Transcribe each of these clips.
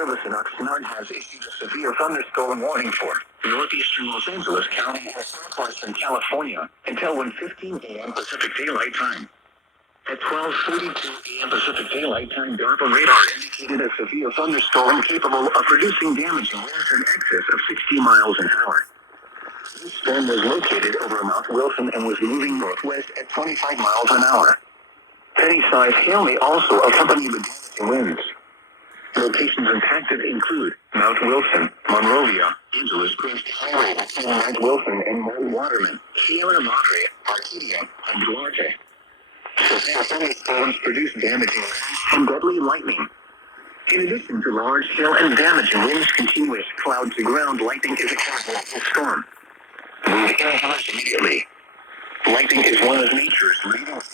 Service in Oxnard has issued a severe thunderstorm warning for northeastern Los Angeles County and southwestern California until 1:15 a.m. Pacific Daylight Time. At 12:42 a.m. Pacific Daylight Time, DARPA radar indicated a severe thunderstorm capable of producing damage in winds in excess of 60 miles an hour. This storm was located over Mount Wilson and was moving northwest at 25 miles an hour. Penny-sized hail may also accompany the damaging winds. Locations impacted include Mount Wilson, Monrovia, Angeles Crest Highway between Mount Wilson and Mount Waterman, Sierra Madre, Arcadia, and Duarte. Severe thunderstorms produce damaging winds and deadly lightning. In addition to large hail and damaging winds, continuous cloud-to-ground lightning is occurring with this storm. Move indoors immediately. Lightning is one of nature's leading killers.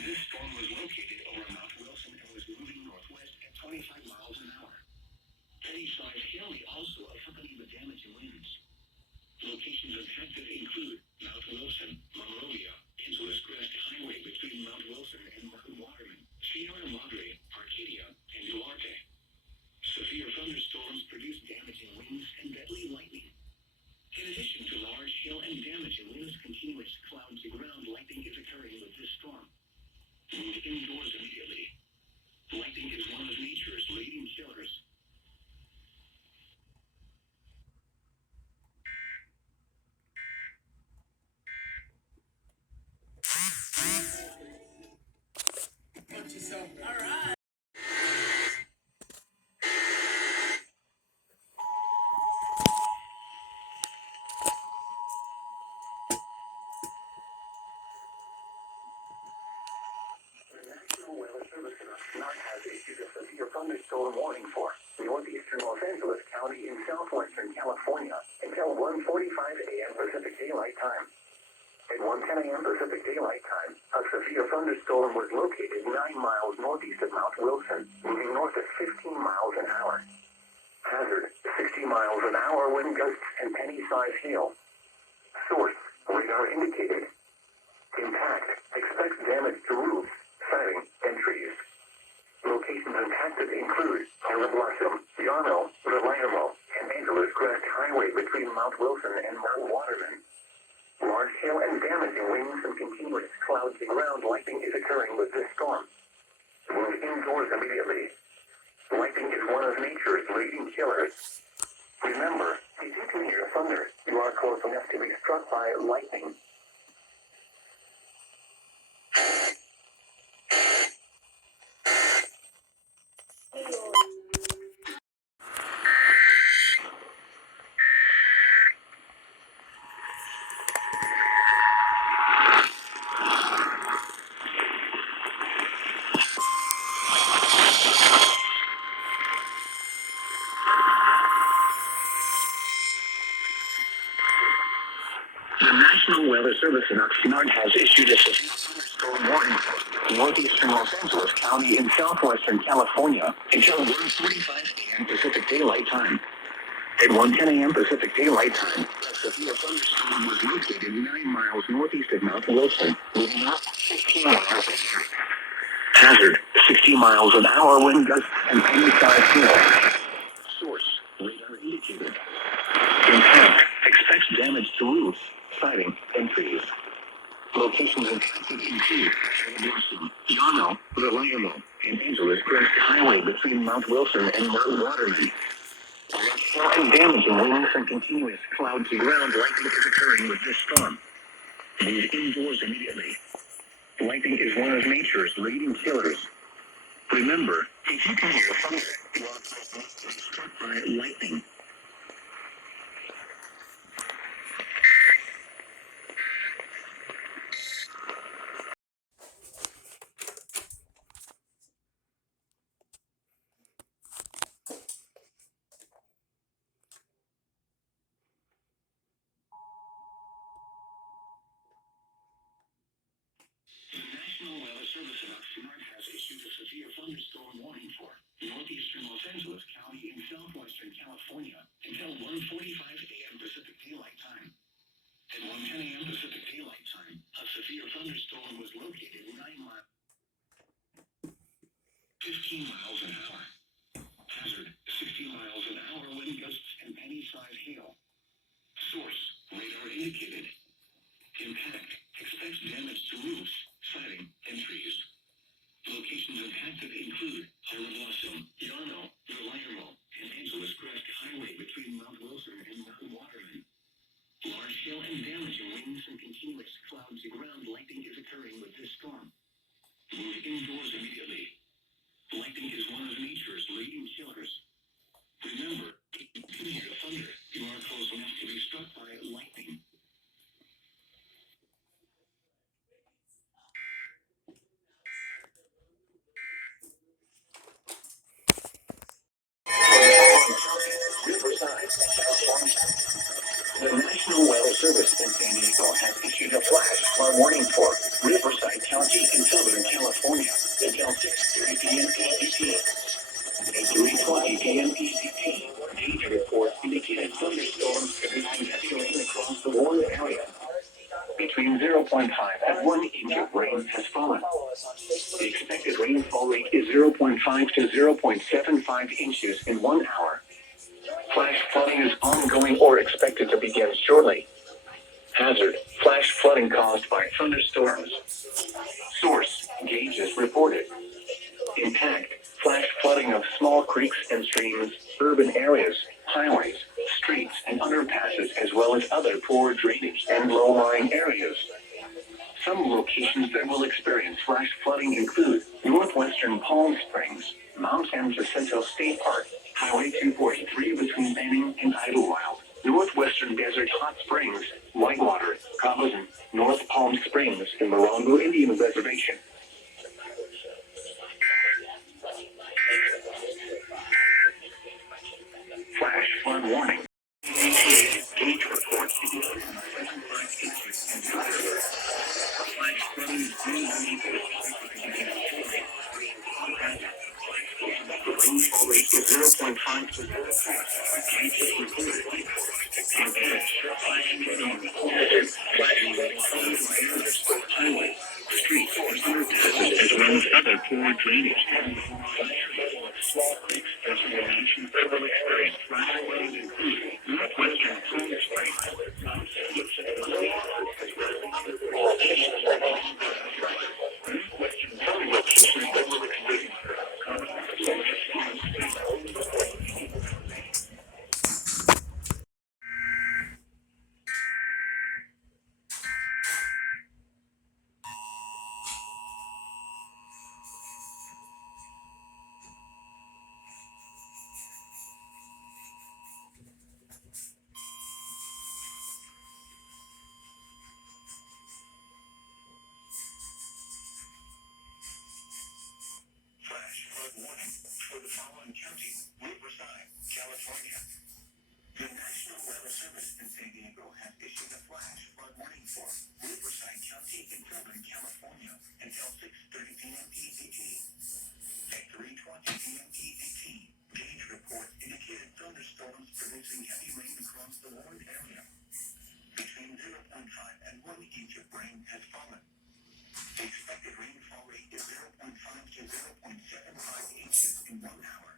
This storm was located over Mount Wilson and was moving northwest at 25 miles an hour. Penny-sized hail may also accompany the damaging winds. Locations affected include Mount Wilson, Monrovia, Angeles Crest Highway between Mount Wilson and Mount Waterman, Sierra Madre, Arcadia, and Duarte. Severe thunderstorms produce damaging winds and deadly lightning. In addition to large hail and damaging winds, continuous cloud-to-ground lightning is occurring with this storm. Move indoors immediately. Lightning is one of nature's leading killers. Has issued a severe thunderstorm warning for northeastern Los Angeles County in southwestern California until 1:45 a.m. Pacific Daylight Time. At 1:10 a.m. Pacific Daylight Time, a severe thunderstorm was located 9 miles northeast of Mount Wilson, moving north at 15 miles an hour. Hazard: 60 miles an hour wind gusts and penny-sized hail. Source: radar indicated. Impact: expect damage to roofs, siding, and trees. Locations impacted include El Blossom, Yarno, Reliable, and Angeles Crest Highway between Mount Wilson and Mount Waterman. Large hail and damaging winds and continuous cloud-to-ground lightning is occurring with this storm. Move indoors immediately. Lightning is one of nature's leading killers. Remember, if you can hear thunder, you are close enough to be struck by lightning. The National Weather Service in Oxnard has issued a severe thunderstorm warning for northeastern Los Angeles County in southwestern California until 1:45 a.m. Pacific Daylight Time. At 1:10 a.m. Pacific Daylight Time, a severe thunderstorm was located 9 miles northeast of Mount Wilson, moving up 15 miles an hour. Hazard: 60 miles an hour wind gusts and penny-sized hail. Source: radar indicated. Impact: expects damage to roofs, siding, and trees. Locations impacted include Blossom, Yarno, Reliable, and Angeles Crest Highway between Mount Wilson and Mount Waterman. Hail and damaging winds and continuous cloud-to-ground lightning is occurring with this storm. Move indoors immediately. Lightning is one of nature's leading killers. Remember, if you can hear thunder, you are close enough to be struck by lightning. Service in Oxnard has issued a severe thunderstorm warning for northeastern Los Angeles County and southwestern California until 1:45 a.m. Pacific Daylight Time. At 1:10 a.m. Pacific Daylight Time, a severe thunderstorm was located 15 miles an hour. Hazard, 60 miles an hour wind gusts and penny-sized hail. Source, radar indicated. Impact, expect damage to roofs, siding, and trees. Locations impacted include Harlem-Blossom, Yarno, Palermo, and Angeles Crest Highway between Mount Wilson and Mount Waterman. Large hail and damaging winds and continuous clouds and ground lightning is occurring with this storm. Move indoors immediately. Lightning is one of nature's leading killers. Remember, if you can hear thunder, you are close enough to be struck by lightning. Riverside, California. The National Weather Service in San Diego has issued a flash flood warning for Riverside County in Southern California until 6:30 p.m. EDT. At 3:20 p.m. EDT, gauge reports indicated thunderstorms producing heavy rain across the warned area. Between 0.5 and 1 inch of rain has fallen. The expected rainfall rate is 0.5 to 0.75 inches in 1 hour. Flash flooding is ongoing or expected to begin shortly. Hazard, flash flooding caused by thunderstorms. Source, gauges reported. Impact, flash flooding of small creeks and streams, urban areas, highways, streets, and underpasses, as well as other poor drainage and low-lying areas. Some locations that will experience flash flooding include northwestern Palm Springs, Mount San Jacinto State Park, Highway 243 between Banning and Idlewild, northwestern Desert Hot Springs, Whitewater, Cobbleston, North Palm Springs, and Morongo Indian Reservation. Flash flood warning. Gauge reports indicated 75 inches and higher. Flash flooding is expected to begin shortly. The rainfall rate is 0.5 to 0.6. Gauges reported. Flash flooding reported. Flash flooding caused by underscore highways, streets, and underpasses, as well as other poor drainage. Flash flooding of small creeks as locations that will experience flash flooding include northwestern Palm Springs, Mount San Jacinto State Park, as well as other poor locations that will experience northwestern some locations that will experience flash flood warning for the following counties: Riverside, California. The National Weather Service in San Diego has issued a flash flood warning for Riverside County in Southern California until 6:30 p.m. EDT. At 3:20 p.m. EDT, gauge reports indicated thunderstorms producing heavy rain across the warned area. Between 0.5 and 1 inch of rain has fallen. The expected rainfall rate is 0.5 to 0.75 inches in 1 hour.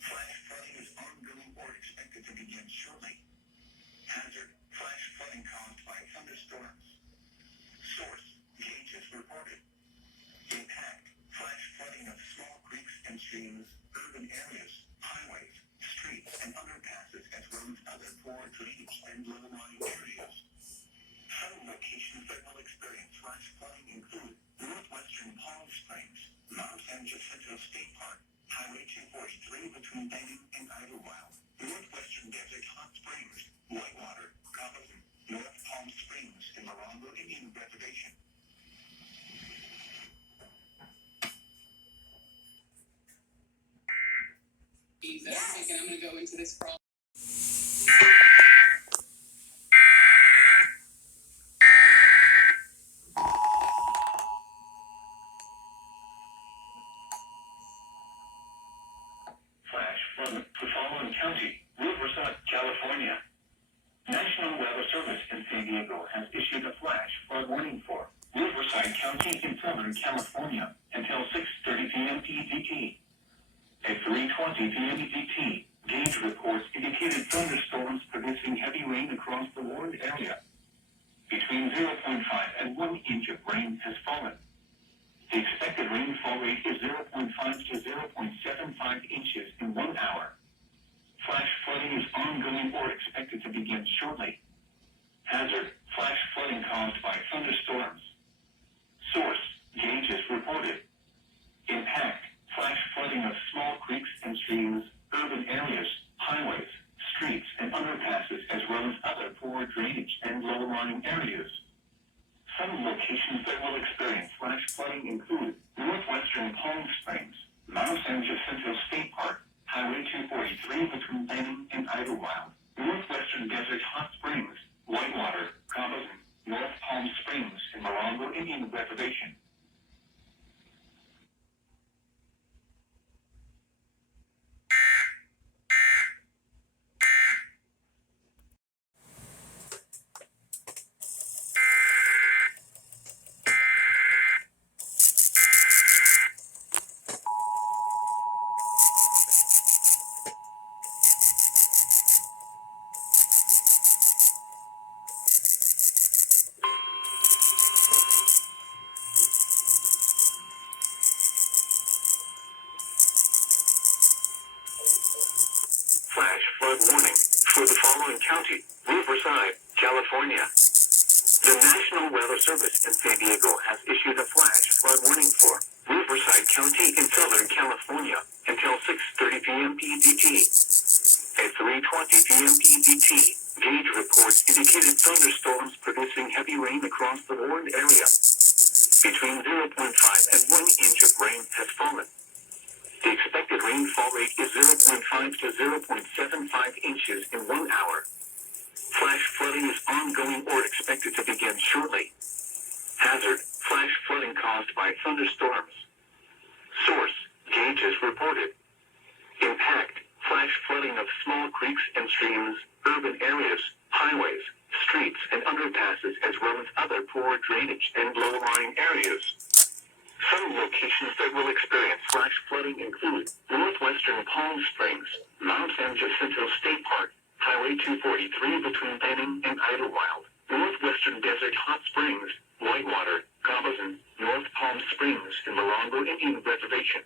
Flash flooding is ongoing or expected to begin shortly. Hazard, flash flooding caused by thunderstorms. Source, gauges reported. Impact, flash flooding of small creeks and streams, urban areas, highways, streets, and underpasses, as well as other poor drainage and low-lying areas. Some locations that will experience flash flooding include northwestern Palm Springs, Mount San Jacinto State Park, Highway 243 between Banning and Idlewild, northwestern Desert Hot Springs, Whitewater, Cobbleston, North Palm Springs, and Morongo Indian Reservation. Jesus, and I'm gonna go into this crawl. from the following county: Riverside, California. National Weather Service in San Diego has issued a flash flood warning for Riverside County in Southern California until 6:30 p.m. EDT. At 3:20 p.m. EDT, gauge reports indicated thunderstorms producing heavy rain across the warned area. Between 0.5 and 1 inch of rain has fallen. The expected rainfall rate is 0.5 to 0.75 inches in 1 hour. Flash flooding is ongoing or expected to begin shortly. Hazard: flash flooding caused by thunderstorms. Source: gauges reported. Impact: flash flooding of small creeks and streams, urban areas, highways, streets, and underpasses, as well as other poor drainage and low-lying areas. Some locations that will experience flash flooding include northwestern Palm Springs, Mount San Jacinto State Park, Highway 243 between Benning and Idlewild, northwestern Desert Hot Springs, Whitewater, Cobblestone, North Palm Springs, and Morongo Indian Reservation. Flash flood warning for the following county: Riverside, California. The National Weather Service in San Diego has issued a flash flood warning for Riverside County in Southern California until 6:30 p.m. EDT. At 3:20 p.m. EDT, gauge reports indicated thunderstorms producing heavy rain across the warned area. Between 0.5 and 1 inch of rain has fallen. The expected rainfall rate is 0.5 to 0.75 inches in 1 hour. Flash flooding is ongoing or expected to begin shortly. Hazard: flash flooding caused by thunderstorms. Source: gauges reported. Impact: flash flooding of small creeks and streams, urban areas, highways, streets, and underpasses, as well as other poor drainage and low-lying areas. Some locations that will experience flash flooding include northwestern Palm Springs, Mount San Jacinto State Park, Highway 243 between Benning and Idlewild, northwestern Desert Hot Springs, Whitewater, Cobblestone, North Palm Springs, and Morongo Indian Reservation.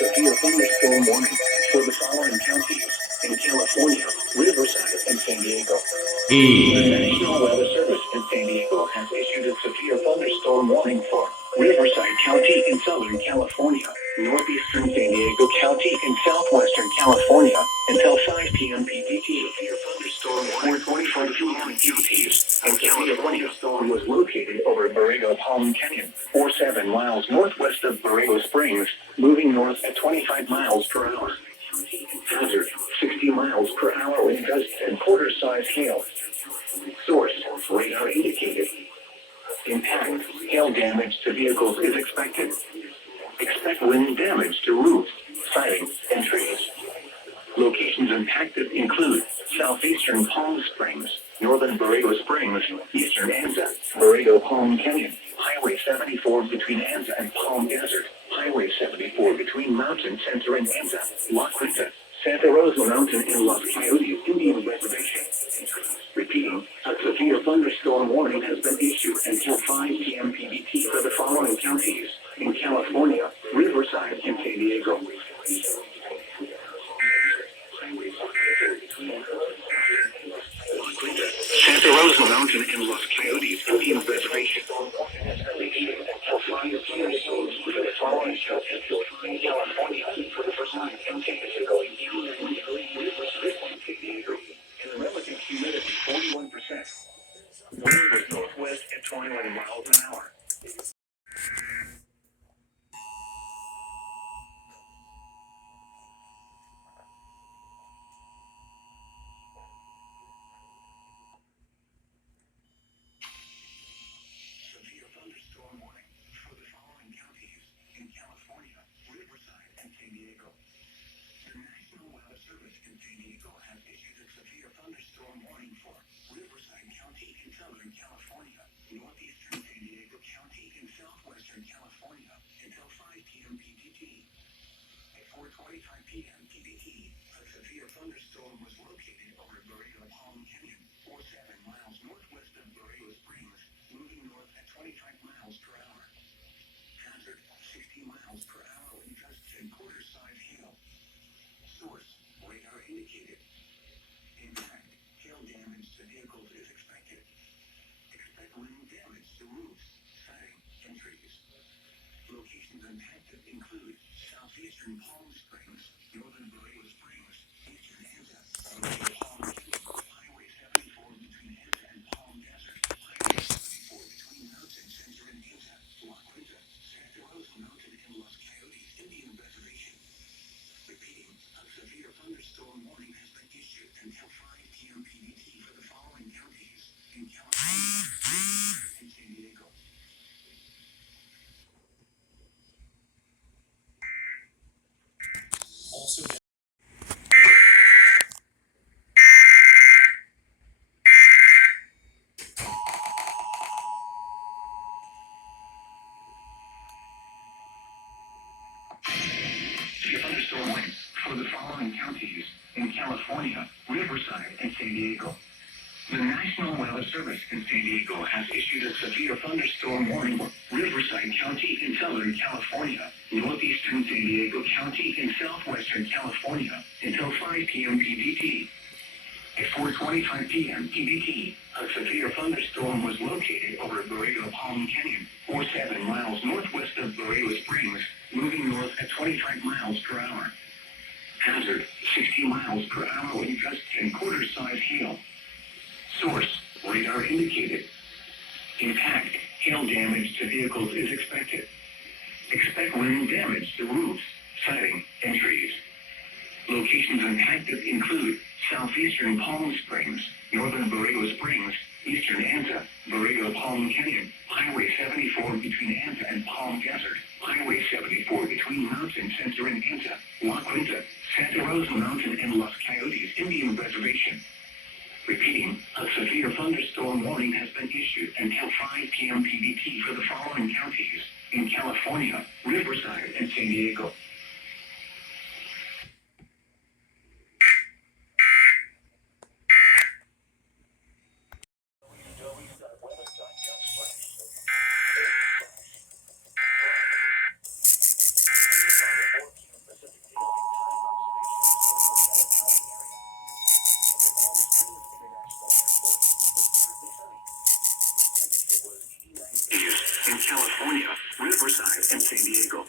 Severe thunderstorm warning for the following counties in California, Riverside, and San Diego. The National Weather Service in San Diego has issued a severe thunderstorm warning for Riverside County in Southern California, northeastern San Diego County, and southwestern California until 5 p.m. PDT. Severe thunderstorm warning for the following counties in California. The storm was located over Borrego Palm Canyon, 7 miles northwest of Borrego Springs, moving north at 25 miles per hour. Hazard: 60 miles per hour wind gusts and quarter-size hail. Source: radar indicated. Impact: hail damage to vehicles is expected. Expect wind damage to roofs, siding, and trees. Locations impacted include southeastern Palm Springs, northern Borrego Springs, eastern Anza, Borrego Palm Canyon, Highway 74 between Anza and Palm Desert, Highway 74 between Mountain Center and Anza, La Quinta, Santa Rosa Mountain, and Los Coyotes Indian Reservation. Repeating, a severe thunderstorm warning has been issued until 5 p.m. PBT for the following counties in California, Riverside, and San Diego. Santa Rosa Mountain and Los Coyotes Indian Reservation. For 5 p.m. for the following counties in California for the first time in San Diego. And relative humidity 41%. Wind was northwest at 21 miles an hour. Service in San Diego has issued a severe thunderstorm warning for Riverside County in Southern California, northeastern San Diego County in southwestern California until 5 p.m. PDT. At 4:25 p.m. PDT, a severe thunderstorm was located over Borrego Palm Canyon, 7 miles northwest of Borrego Springs, moving north at 25 miles per hour. Hazard, 60 miles per hour with gusts and quarter-size hail. Source, radar indicated. Impact, hail damage to vehicles is expected. Expect wind damage to roofs, siding, and trees. Locations impacted include southeastern Palm Springs, northern Borrego Springs, eastern Anza, Borrego Palm Canyon, Highway 74 between Anza and Palm Desert, Highway 74 between Mountain Center and Anza, La Quinta, Santa Rosa Mountain and Los Coyotes Indian Reservation. Repeating, a severe thunderstorm warning has been issued until 5 p.m. PDT for the following counties in California, Riverside, and San Diego. Also, Thunderstorm warning for the following counties in California, Riverside, and San Diego. The National Weather Service in San Diego has issued a severe thunderstorm warning for Riverside County in Southern California, northeastern San Diego County in southwestern California until 5 p.m. PDT. At 4:25 p.m. PDT, a severe thunderstorm was located over Borrego Palm Canyon, 7 miles northwest of Borrego Springs, moving north at 25 miles per hour. Hazard, 60 miles per hour with gusts and quarter-size hail. Source, radar indicated. Impact, hail damage to vehicles is expected. Expect wind damage to roofs, siding, and trees. Locations impacted include southeastern Palm Springs, northern Borrego Springs, eastern Anza, Borrego Palm Canyon, Highway 74 between Anza and Palm Desert, Highway 74 between Mountain Center and Anza, La Quinta, Santa Rosa Mountain and Los Coyotes Indian Reservation. Repeating, a severe thunderstorm warning has been issued until 5 p.m. PDT for the following counties in California, Riverside, and San Diego. In California, Riverside, and San Diego.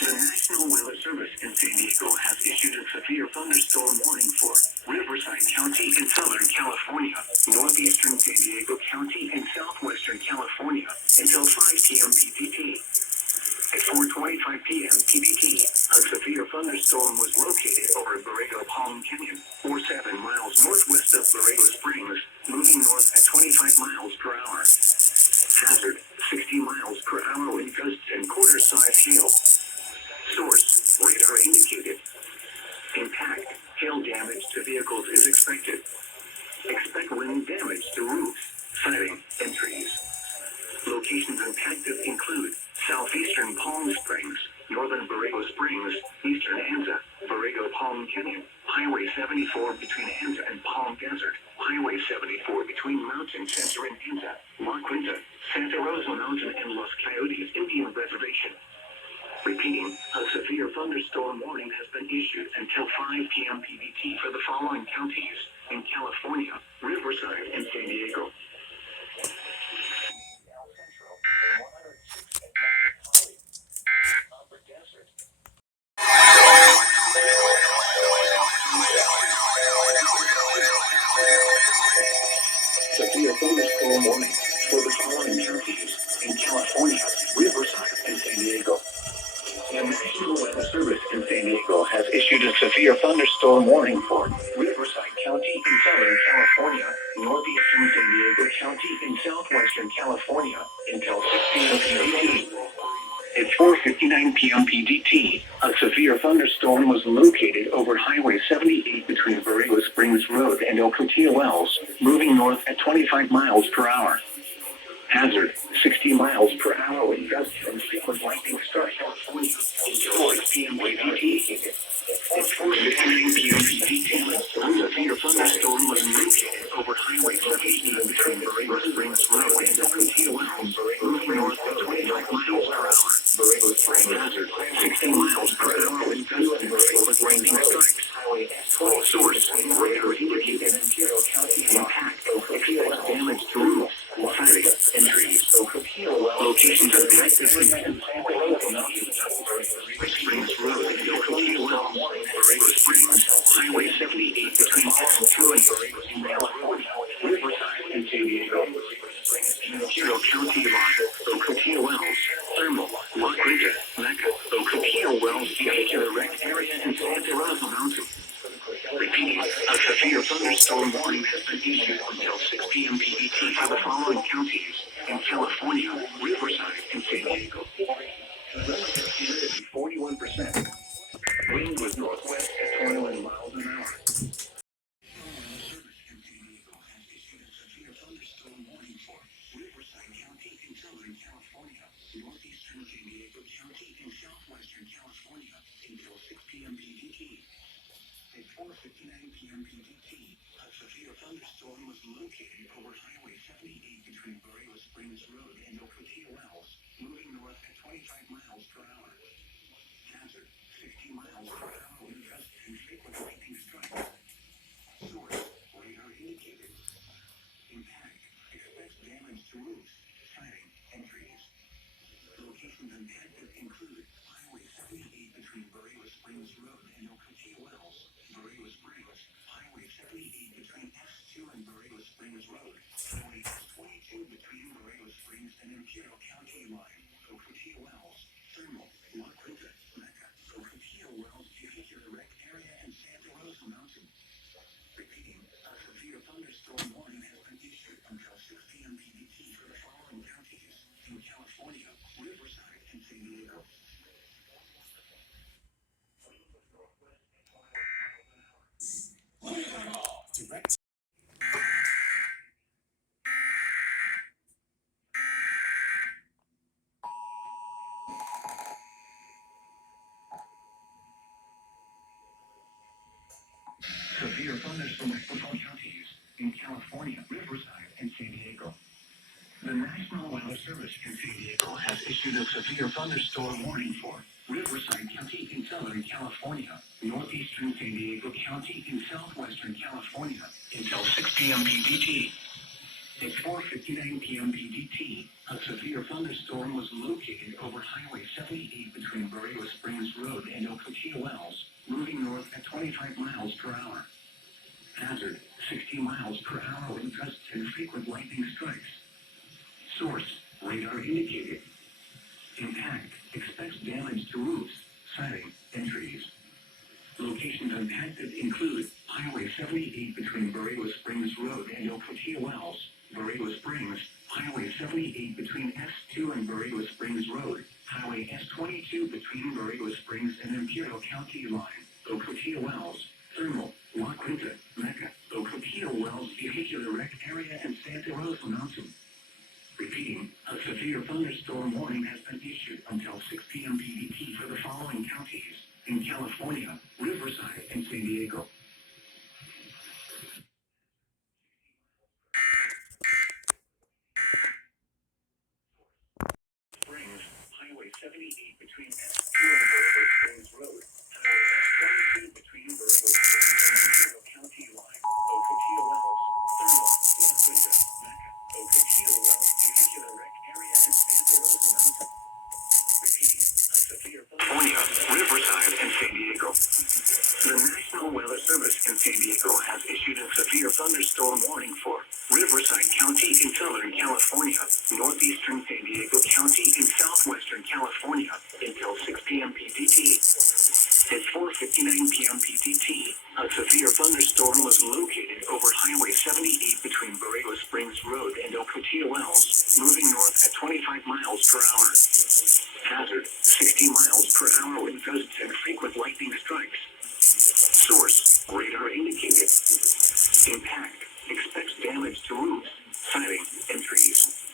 The National Weather Service in San Diego has issued a severe thunderstorm warning for Riverside County in Southern California, northeastern San Diego County, and southwestern California until 5 p.m. PDT. At 4:25 p.m. PDT, a severe thunderstorm was located over Borrego Palm Canyon, 7 miles northwest of Borrego Springs, moving north at 25 miles per hour. Hazard, 60 miles per hour with gusts and quarter-size hail. Source, radar indicated. Impact, hail damage to vehicles is expected. Expect wind damage to roofs, siding, and trees. Locations impacted include southeastern Palm Springs, northern Borrego Springs, eastern Anza, Borrego Palm Canyon, Highway 74 between Anza and Palm Desert, Highway 74 between Mountain Center and Anza, La Quinta, Santa Rosa Mountain and Los Coyotes Indian Reservation. Repeating, a severe thunderstorm warning has been issued until 5 p.m. PDT for the following counties in California, Riverside, and San Diego. Severe thunderstorm warning for the following counties in California, Riverside, and San Diego. The National Weather Service in San Diego has issued a severe thunderstorm warning for Riverside County in Southern California, northeastern San Diego County in southwestern California until 6 p.m. PDT. At 4:59 p.m. PDT, a severe thunderstorm was located over Highway 78 between Borrego Springs Road and Ocotillo Wells, moving north at 25 miles per hour. Hazard, 60 miles per hour with gusts and frequent lightning strikes California until 6 p.m. PDT. At 4:59 p.m. PDT, a severe thunderstorm was located over Highway 78 between Borrego Springs Road and Ocotillo Wells, moving north at 25 miles per hour. Borrego Springs hazard, 60 miles per hour with gusts and frequent lightning strikes. Source, radar indicated Imperial County impact, expects damage to roofs, sidings, and trees. Locations of Springs Road and Ocotillo Wells, Borrego Springs, Highway 78 between X2 and Borrego Road, Riverside and San Diego. Imperial County line, Ocotillo Wells, Thermal, La Quinta, Mecca, Ocotillo Wells, Vehicular Wreck Area, and Santa Rosa Mountain. Repeating, a severe thunderstorm warning has been issued until 6 p.m. PDT for the following counties in California, Riverside, and San Diego. Relative humidity 41%. Wind was northwest at 21 miles an hour. Riverside County in Southern California, northeastern San Diego County in southwestern California until 6 p.m. PDT. At 4:59 p.m. PDT, a severe thunderstorm was located over Highway 78 between Borrego Springs Road and Ocotillo Wells, moving north at 25 miles per hour. Hazard, 60 miles per hour with gusts and frequent lightning strikes. Source, radar indicated. Impact, expects damage to roofs, siding, and trees. Locations impacted include Highway 78 between Borrego Springs Road and Ocotillo Wells, Borrego Springs, Highway 78 between S2 and Borrego Springs Road, Highway S22 between Borrego Springs and Imperial County line, Ocotillo Wells, Thermal, La Quinta, Mecca, Ocotillo Wells, Vehicular Wreck Area, and Santa Rosa Mountain. Repeating, a severe thunderstorm warning has been issued until 6 p.m. PDT for the following counties in California, Riverside, and San Diego. Direct. Severe thunderstorms for counties in California, Riverside, and San Diego. The National Weather Service in San Diego has issued a severe thunderstorm warning for Riverside County in Southern California, northeastern San Diego County in southwestern California until 6 p.m. PDT. At 4:59 p.m. PDT, a severe thunderstorm was located over Highway 78 between Borrego Springs Road and Ocotillo Wells, moving north at 25 miles per hour. Hazard, 60 miles per hour with gusts and frequent lightning strikes. Source, radar indicated. Impact, expects damage to roofs, siding, and trees. Locations impacted include Highway 78 between Borrego Springs Road and Ocotillo Wells, Borrego Springs, Highway 78 between S2 and Borrego Springs Road, Highway S22 between Borrego Springs and Imperial County line, Ocotillo Wells, Thermal, La Quinta, Mecca, Ocotillo Wells, Vehicular Wreck Area, and Santa Rosa Mountain. Repeating, a severe thunderstorm warning has been issued until 6 p.m. PDT for the following counties in California, Riverside, and San Diego. Springs, Highway 78 between S2 and Borrego Springs Road, Highway S22 between Borrego Springs and Imperial County line, Ocotillo Wells, Thermal, La Quinta, Mecca, Ocotillo Wells, Vehicular Wreck Area, and Santa Rosa Mountain. Repeating, a severe California, Riverside, and San Diego. The National Weather Service in San Diego has issued a severe thunderstorm warning for Riverside County in Southern California, northeastern San Diego County in southwestern California until 6 p.m. PDT. At 4:59 p.m. PDT, a severe thunderstorm was located over Highway 78 between Borrego Springs Road and Ocotillo Wells, moving north at 25 miles per hour. Hazard, 60 miles per hour with gusts and frequent lightning strikes. Source, radar indicated. Impact, expects damage to roofs, siding, and trees.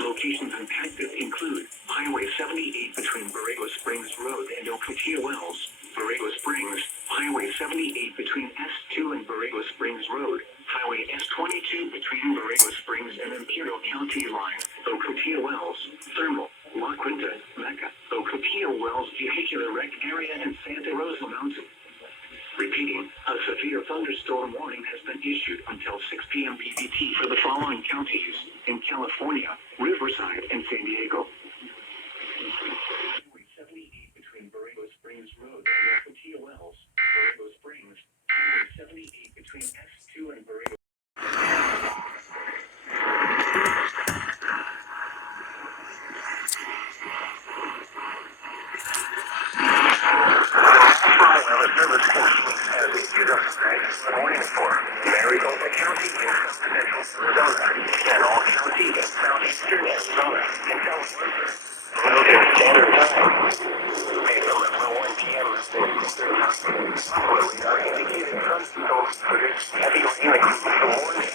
Locations impacted include Highway 78 between Borrego Springs Road and Ocotillo Wells, Borrego Springs, Highway 78 between S2 and Borrego Springs Road, Highway S22 between Borrego Springs and Imperial County line, Ocotillo Wells, Thermal, La Quinta, Mecca, Ocotillo Wells Vehicular Wreck Area and Santa Rosa Mountain. Repeating, a severe thunderstorm warning has been issued until 6 p.m. PBT for the following counties in California, Riverside, and San Diego. Highway 78 between Borrego Springs Road and Ocotillo Wells, Borrego Springs, Highway 78 between S2 and Borrego. Weather Service has issued a warning for Maricopa County in central Arizona and all counties in southeastern Arizona until Logan Standard Time. At 11:01 p.m. Radar indicated thunderstorms produced heavy rain across the morning.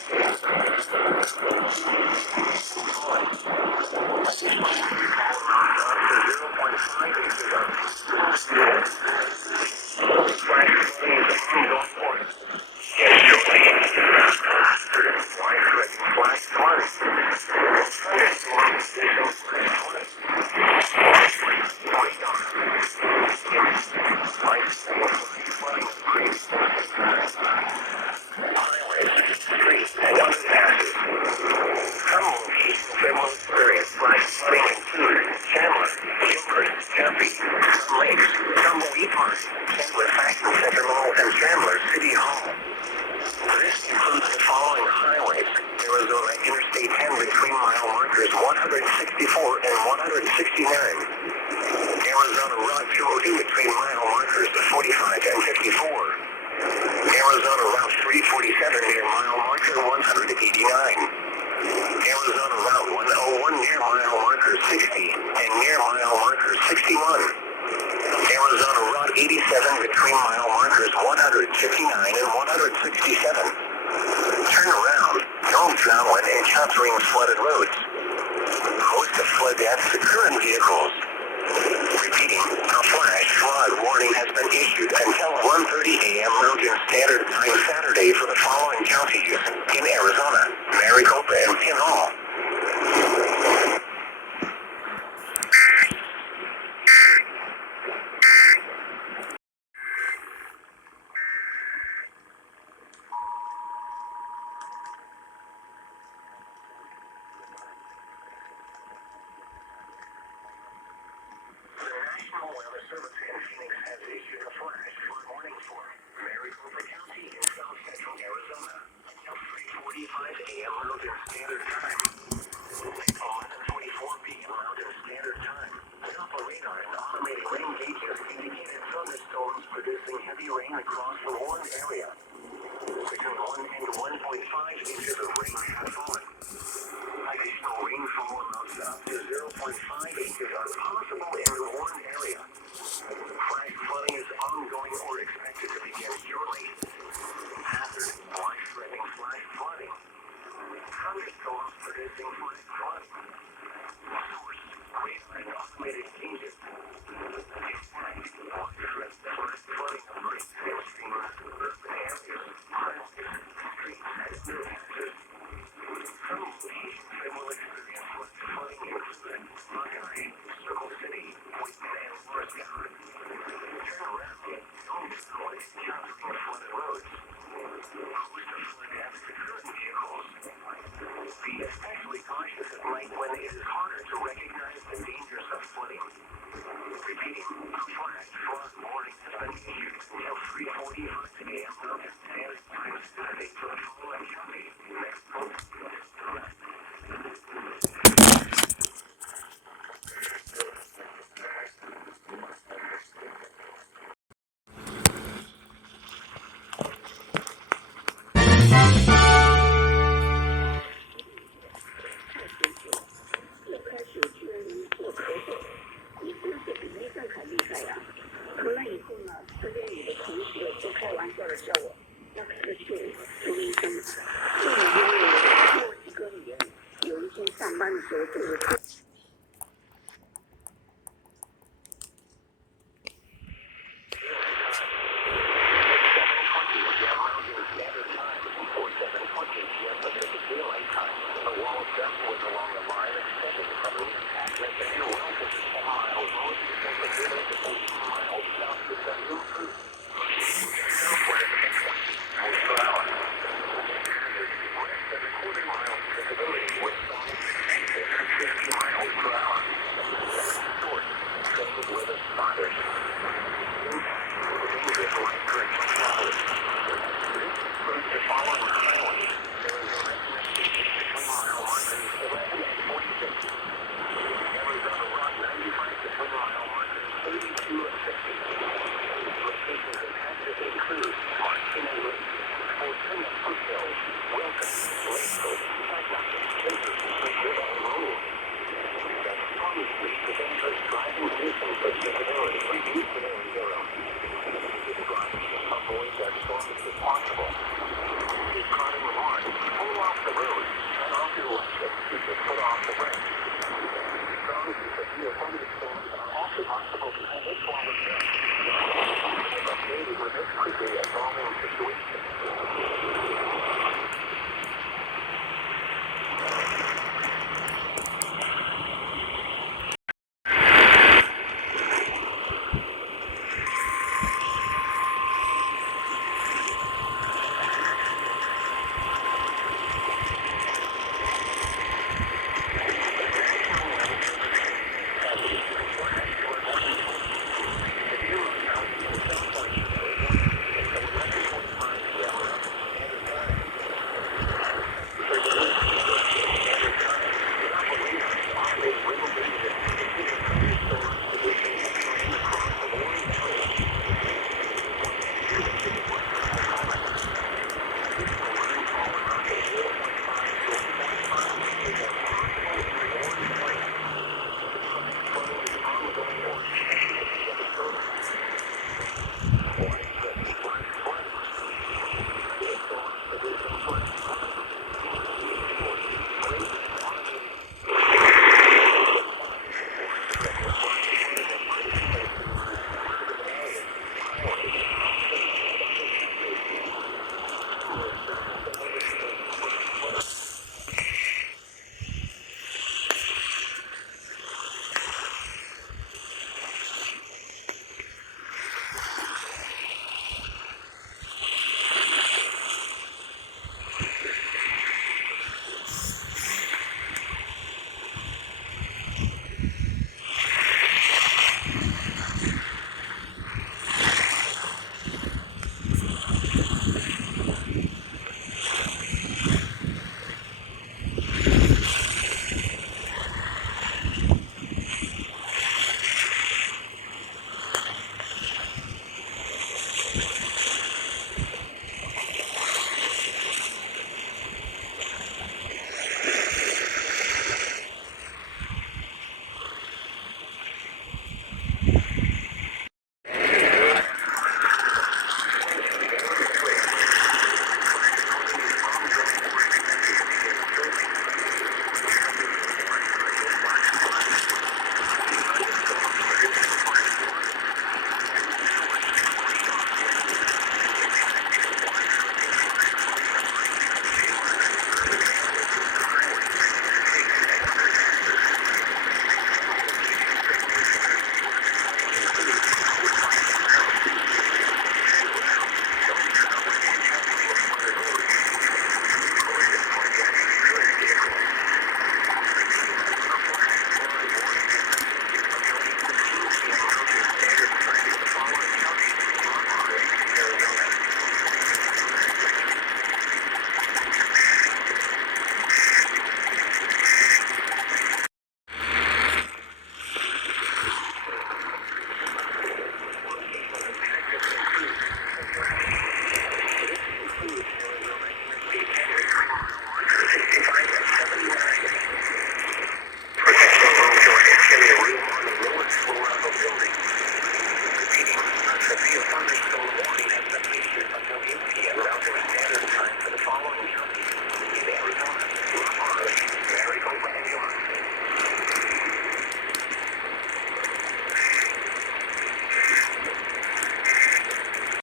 Interstate 10 between mile markers 164 and 169. Arizona Route 202 between mile markers 45 and 54. Arizona Route 347 near mile marker 189. Arizona Route 101 near mile marker 60 and near mile marker 61. Arizona Route 87 between mile markers 159 and 167. Turn around, don't drown when encountering flooded roads. Host of flood deaths to current vehicles. Repeating, a flash flood warning has been issued until 1:30 a.m. Mountain Standard Time Saturday for the following counties in Arizona, Maricopa, and Pinhall. Producing heavy rain across the Warren area. Between 1 and 1.5 inches of rain have fallen. Additional rainfall amounts up to 0.5 inches are possible in the Warren area. Flash flooding is ongoing or expected to begin shortly. Hazard, life-threatening flash flooding. Thunderstorms producing flash flooding. Source, radar and automated changes. Be especially cautious at night when it is 上班的时候做的。